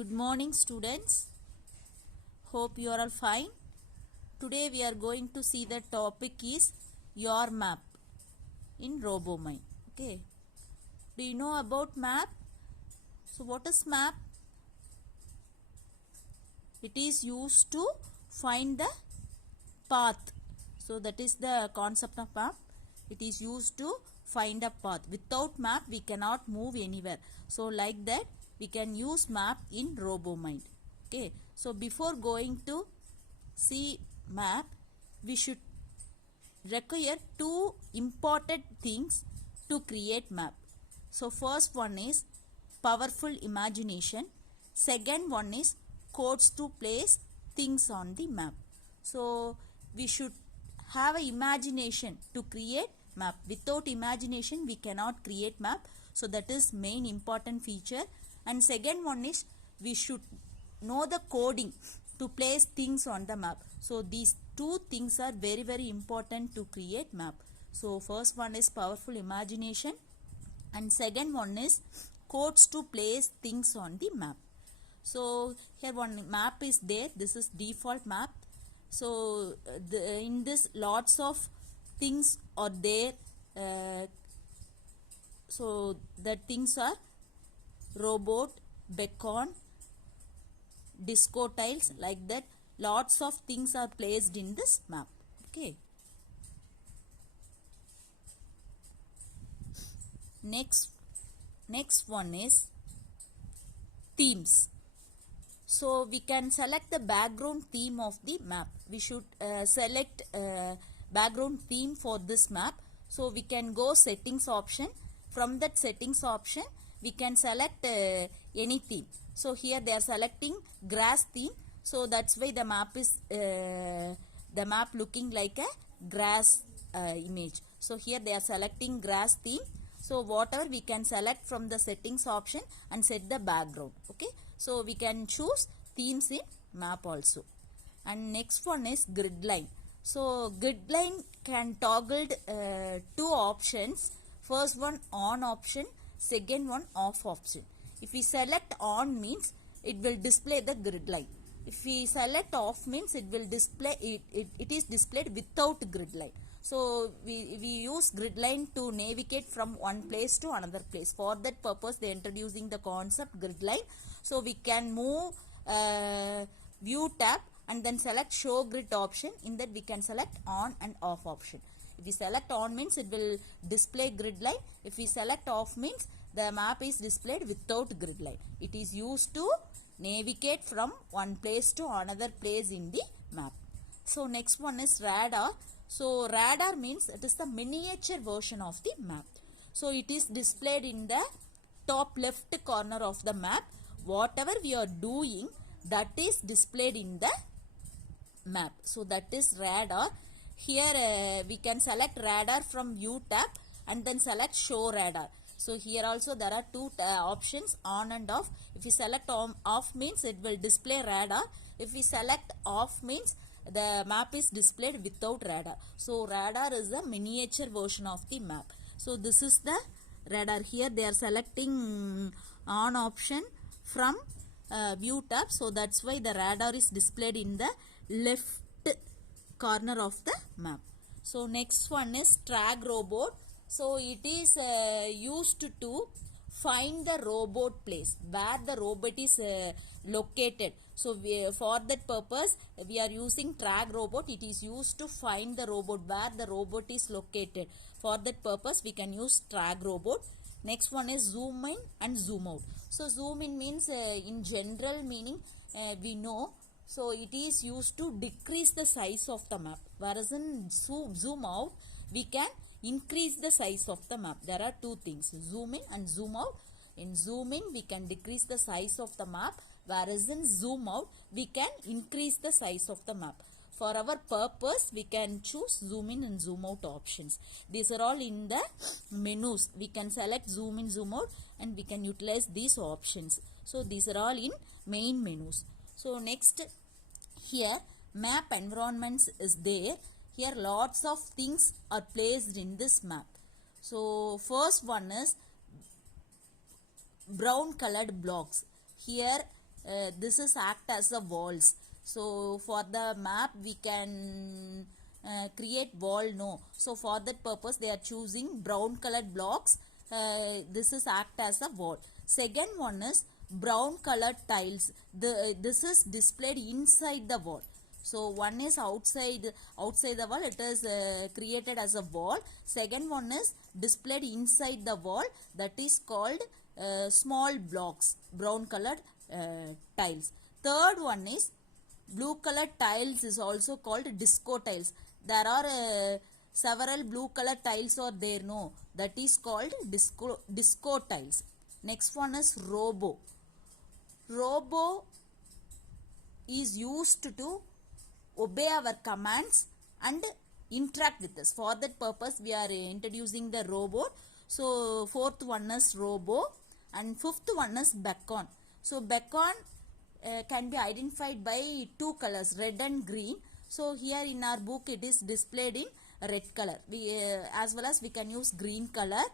Good morning, students. Hope you are all fine. Today we are going to see the topic is your map in RoboMind. Okay. Do you know about map? So what is map? It is used to find the path. So that is the concept of map. It is used to find a path. Without map we cannot move anywhere. So like that we can use map in RoboMind. Okay. So before going to see map, we should require two important things to create map. So first one is powerful imagination. Second one is codes to place things on the map. So we should have an imagination to create map. Without imagination we cannot create map. So that is main important feature. And second one is we should know the coding to place things on the map. So these two things are very important to create map. So first one is powerful imagination and second one is codes to place things on the map. So here one map is there. This is default map. So in this lots of things are there. So the things are robot, beacon, disco tiles, like that. Lots of things are placed in this map. Okay. Next one is themes. So we can select the background theme of the map. We should select background theme for this map. So we can go settings option. From that settings option we can select any theme. So here they are selecting grass theme. So that's why the map is looking like a grass image. So here they are selecting grass theme. So whatever we can select from the settings option and set the background. Okay. So we can choose themes in map also. And next one is grid line. So grid line can toggle two options. First one on option, second one off option. If we select on means it will display the grid line. If we select off means it will display it is displayed without grid line. So we use grid line to navigate from one place to another place. For that purpose they are introducing the concept grid line. So we can move view tab and then select show grid option. In that we can select on and off option. If we select on means it will display grid line. If we select off means the map is displayed without grid line. It is used to navigate from one place to another place in the map. So next one is radar. So radar means it is the miniature version of the map. So it is displayed in the top left corner of the map. Whatever we are doing, that is displayed in the map. So that is radar. Here we can select radar from view tab and then select show radar. So here also there are two options, on and off. If we select off means it will display radar. If we select off means the map is displayed without radar. So radar is the miniature version of the map. So this is the radar. Here they are selecting on option from view tab. So that's why the radar is displayed in the left corner of the map. So next one is track robot. So it is used to find the robot place, where the robot is located. So for that purpose we are using track robot. It is used to find the robot, where the robot is located. For that purpose we can use track robot. Next one is zoom in and zoom out. So zoom in means in general meaning we know. So it is used to decrease the size of the map, whereas in zoom out we can increase the size of the map. There are two things, zoom in and zoom out. In zoom in we can decrease the size of the map, whereas in zoom out we can increase the size of the map. For our purpose we can choose zoom in and zoom out options. These are all in the menus. We can select zoom in, zoom out and we can utilize these options. So these are all in main menus. So next, here map environments is there. Here lots of things are placed in this map. So first one is brown colored blocks. Here this is act as the walls. So for the map we can create wall, no. So for that purpose they are choosing brown colored blocks. This is act as a wall. Second one is brown colored tiles. This is displayed inside the wall. So one is outside the wall, it is created as a wall. Second one is displayed inside the wall, that is called small blocks, brown colored tiles. Third one is blue colored tiles, is also called disco tiles. There are several blue colored tiles are there, no, that is called disco tiles. Next one is robo. Robo is used to obey our commands and interact with us. For that purpose we are introducing the robot. So fourth one is robo and fifth one is beacon. So beacon can be identified by two colors, red and green. So here in our book it is displayed in red color. We as well as we can use green color.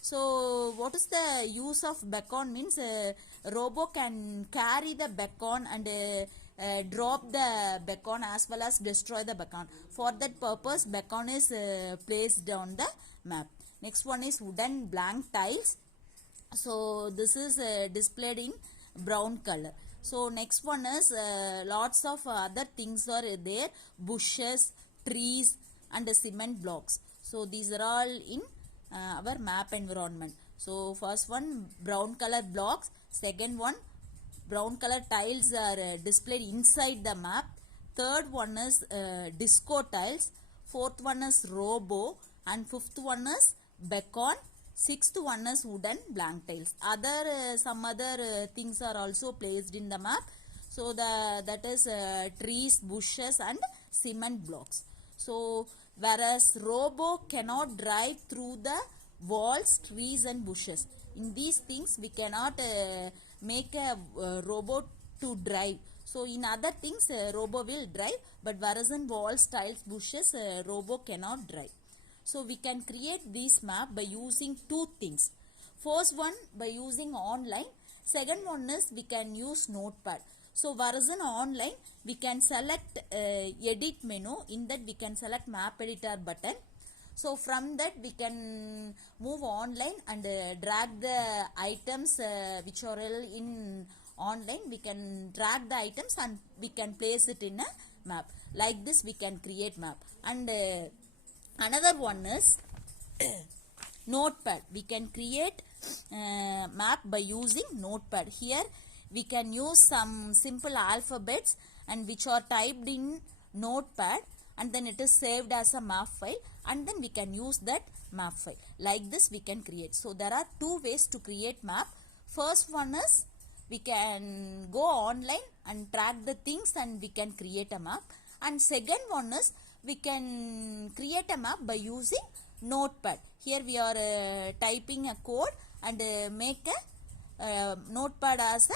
So what is the use of beacon means robo can carry the beacon and drop the beacon as well as destroy the beacon. For that purpose beacon is placed on the map. Next one is wooden blank tiles. So this is displayed in brown color. So next one is lots of other things are there, bushes, trees and cement blocks. So these are all in our map environment. So first one brown color blocks, second one brown color tiles are displayed inside the map, third one is disco tiles, fourth one is robo and fifth one is beacon, sixth one is wooden blank tiles. Other some other things are also placed in the map. So that is trees, bushes and cement blocks. So whereas robo cannot drive through the walls, trees and bushes. In these things we cannot make a robot to drive. So in other things robo will drive, but whereas in walls, tiles, bushes robo cannot drive. So we can create this map by using two things. First one by using online, second one is we can use notepad. So whereas in online we can select edit menu, in that we can select map editor button. So from that we can move online and drag the items which are in online. We can drag the items and we can place it in a map. Like this we can create map. And another one is notepad. We can create map by using notepad. Here we can use some simple alphabets and which are typed in notepad, and then it is saved as a map file, and then we can use that map file. Like this we can create. So there are two ways to create map. First one is we can go online and track the things and we can create a map. And second one is we can create a map by using notepad. Here we are typing a code and make a notepad as a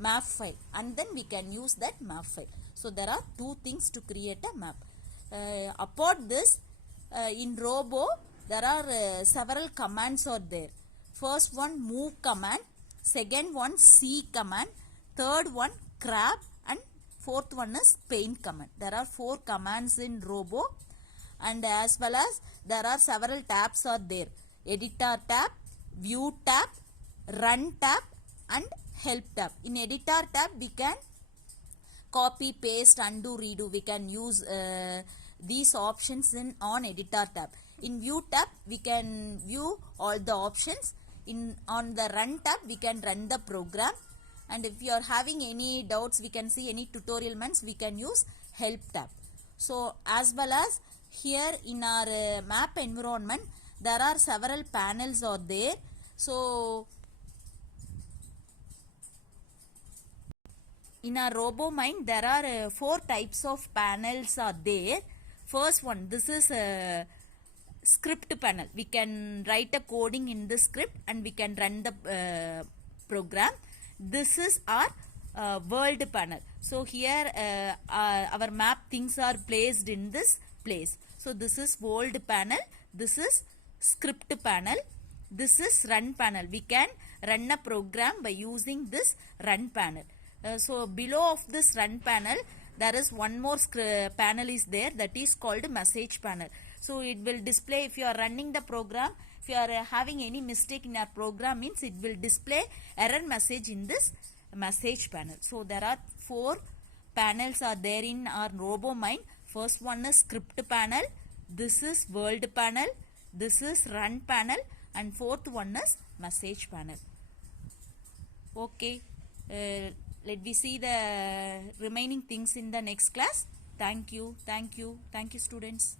map file, and then we can use that map file. So there are two things to create a map. Apart this, in robo there are several commands are there. First one move command, second one see command, third one grab, and fourth one is paint command. There are four commands in robo, and as well as there are several tabs are there. Editor tab, view tab, run tab and help tab. In editor tab we can copy, paste, undo, redo. We can use these options on editor tab. In view tab we can view all the options. On the run tab we can run the program, and if you are having any doubts, we can see any tutorial means, we can use help tab. So as well as here in our map environment there are several panels are there. So in our RoboMind there are four types of panels are there. First one, this is a script panel. We can write a coding in the script and we can run the program. This is our world panel. So here our map things are placed in this place. So this is world panel, this is script panel, this is run panel. We can run a program by using this run panel. So below of this run panel, there is one more panel is there, that is called message panel. So it will display if you are running the program, if you are having any mistake in your program, means it will display error message in this message panel. So there are 4 panels are there in our RoboMind. First one is script panel, this is world panel, this is run panel, and fourth one is message panel. Okay, let me see the remaining things in the next class. Thank you students.